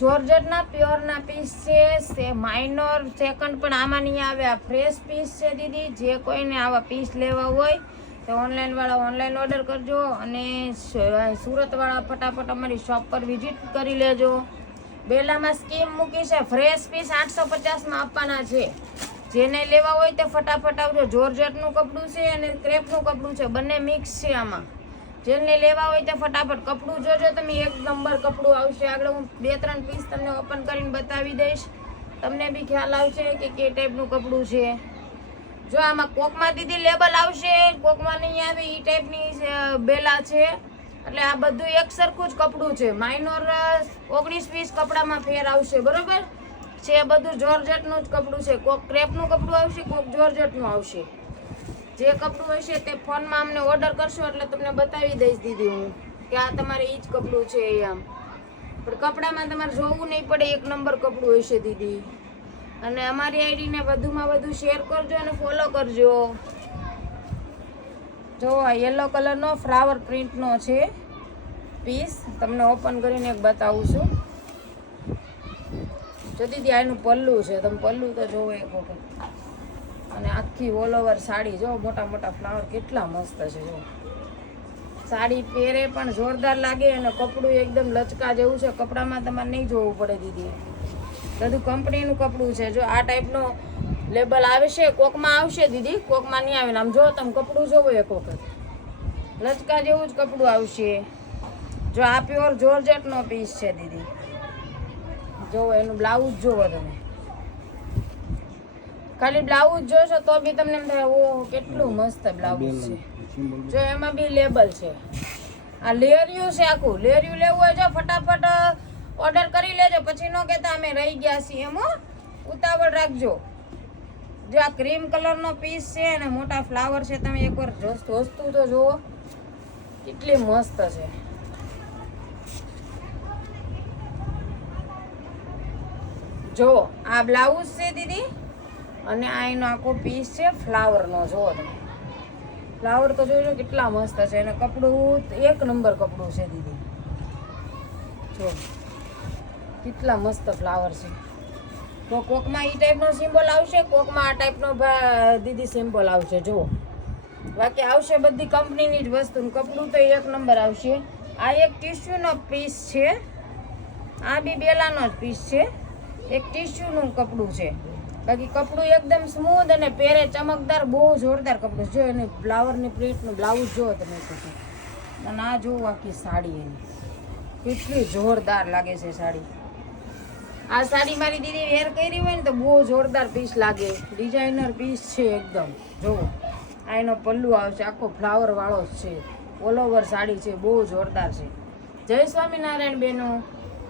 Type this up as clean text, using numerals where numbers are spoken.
જોર્જેટના પ્યોરના piece છે, minor second પણ આમાં નહીં આવે. આ ફ્રેશ પીસ છે દીદી. જે કોઈને આવા પીસ લેવા હોય તો ઓનલાઈનવાળા ઓનલાઈન ઓર્ડર કરજો, અને સુરતવાળા ફટાફટ અમારી શોપ પર વિઝિટ કરી લેજો. બેલામાં સ્કીમ મૂકી છે, ફ્રેશ પીસ 850માં આપવાના છે. જેને લેવા હોય તે ફટાફટ આવજો. જોર્જેટનું કપડું છે અને ક્રેપનું કપડું છે, બંને મિક્સ છે આમાં. જેને લેવા હોય તે ફટાફટ કપડું જોજો તમે, એક નંબર કપડું આવશે. આગળ હું 2-3 પીસ તમને ઓપન કરીને બતાવી દઈશ, તમને બી ખ્યાલ આવશે કે ટાઈપનું કપડું છે. જો આમાં કોકમાં દીદી લેબલ આવશે, કોકમાં નહીં આવે, એ ટાઈપની બેલા છે. એટલે આ બધું એક સરખું જ કપડું છે. માઇનોર 19-20 કપડામાં ફેર આવશે, બરોબર છે. બધું જોર્જેટનું જ કપડું છે. કોક ક્રેપનું કપડું આવશે, કોક જોર્જેટનું આવશે. જે કપડું હશે તે ફોનમાં અમને ઓર્ડર કરશો એટલે તમને બતાવી દઈશ દીદી હું કે આ તમારે એ જ કપડું છે. આમ પણ કપડામાં તમારે જોવું નહીં પડે, એક નંબર કપડું હશે દીદી. અને અમારી આઈડીને વધુમાં વધુ શેર કરજો અને ફોલો કરજો. જો આ યલો કલરનો ફ્લાવર પ્રિન્ટનો છે પીસ, તમને ઓપન કરીને એક બતાવું છું. જો દીદી આનું પલ્લું છે, તમે પલ્લું તો જોવો એક વખત. અને આખી ઓલ ઓવર સાડી જો, મોટા મોટા ફ્લાવર કેટલા મસ્ત છે. જો સાડી પહેરે પણ જોરદાર લાગે, અને કપડું એકદમ લચકા જેવું છે. કપડામાં તમારે નહીં જોવું પડે દીદી, બધું કંપનીનું કપડું છે. જો આ ટાઈપનો લેબલ આવશે, કોકમાં આવશે દીદી, કોકમાં નહીં આવે. આમ જો તમે કપડું જોવો એક વખત, લચકા જેવું જ કપડું આવશે. જો આ પ્યોર જોર્જેટનો પીસ છે દીદી. જો એનું બ્લાઉઝ જોવો તમે, ખાલી બ્લાઉઝ જોશો તો બી તમને એમ થાય ઓહ કેટલું મસ્ત બ્લાઉઝ છે. જો એમાં બી લેબલ છે. આ લેરિયું છે આખું. લેરિયું લેવું હોય જો ફટાફટ ઓર્ડર કરી લેજો, પછી ન કહેતા અમે રહી ગયા છીએ. એમ ઉતાવળ રાખજો. જો આ ક્રીમ કલરનો પીસ છે અને મોટા ફ્લાવર છે. તમે એકવાર વસ્તુ તો જુઓ કેટલી મસ્ત છે. જો આ બ્લાઉઝ છે દીદી, અને આ એનો આખો પીસ છે ફ્લાવરનો. જુઓ તમે ફ્લાવર તો જોજો કેટલા મસ્ત છે. અને કપડું એક નંબર કપડું છે દીદી. જો કેટલા મસ્ત ફ્લાવર છે. તો કોકમાં એ ટાઈપનો સિમ્બોલ આવશે, કોકમાં આ ટાઈપનો દીદી સિમ્બોલ આવશે. જુઓ બાકી આવશે બધી કંપનીની જ વસ્તુ. કપડું તો એક નંબર આવશે. આ એક ટીશ્યુનો પીસ છે, આ બી બેલાનો જ પીસ છે. એક ટીશ્યુનું કપડું છે. બાકી કપડું એકદમ સ્મૂથ અને પહેરે ચમકદાર, બહુ જોરદાર કપડું. જો એની ફ્લાવરની પ્રિન્ટનું બ્લાઉઝ જુઓ તમે. અને આ જુઓ આખી સાડી એની કેટલી જોરદાર લાગે છે સાડી. આ સાડી મારી દીદી વેર કરી હોય ને તો બહુ જોરદાર પીસ લાગે. ડિઝાઇનર પીસ છે એકદમ. જુઓ આ એનો પલ્લુ આવશે, આખો ફ્લાવર વાળો જ છે. ઓલ ઓવર સાડી છે, બહુ જોરદાર છે. જય સ્વામિનારાયણ બેનો.